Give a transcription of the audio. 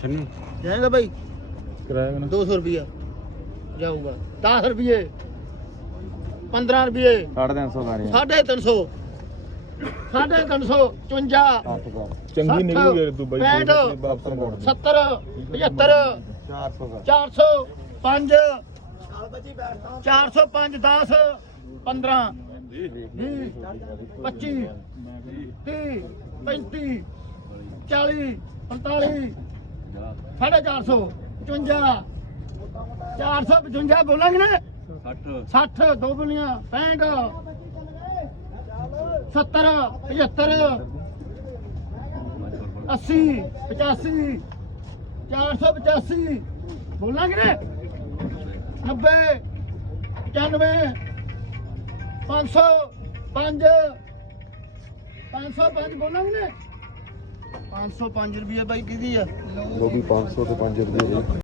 ਛੰਨੂ ਜਾਏਗਾ ਬਾਈ? ਕਿਰਾਇਆ ਕਿੰਨਾ? 200 ਰੁਪਿਆ ਜਾਊਗਾ। 10 ਰੁਪਏ 15 ਰੁਪਏ 350 ਗਾਣੇ 350 350 54 ਚੰਗੀ ਨਿਕਲ ਗਈ ਤੂੰ ਬਾਈ। ਪੈਂਹਠ, ਵਾਪਸ ਮੋੜ ਦੇ। 70 75 400 405 405 10 15 20 25 30 35 40 45 ਸਾਢੇ 400 55 455 ਬੋਲਾਂਗੇ ਨਾ। 60 60 ਦੋ ਬੋਲੀਆਂ 65 70 75 80 85 485 ਬੋਲਾਂਗੇ ਨਾ। 90 95 500 5 505 ਬੋਲਾਂਗੇ ਨਾ। 505 ਰੁਪਏ ਬਾਈ ਕਿਹਦੀ ਆ? ਉਹ ਵੀ 500 ਤੇ 5 ਰੁਪਏ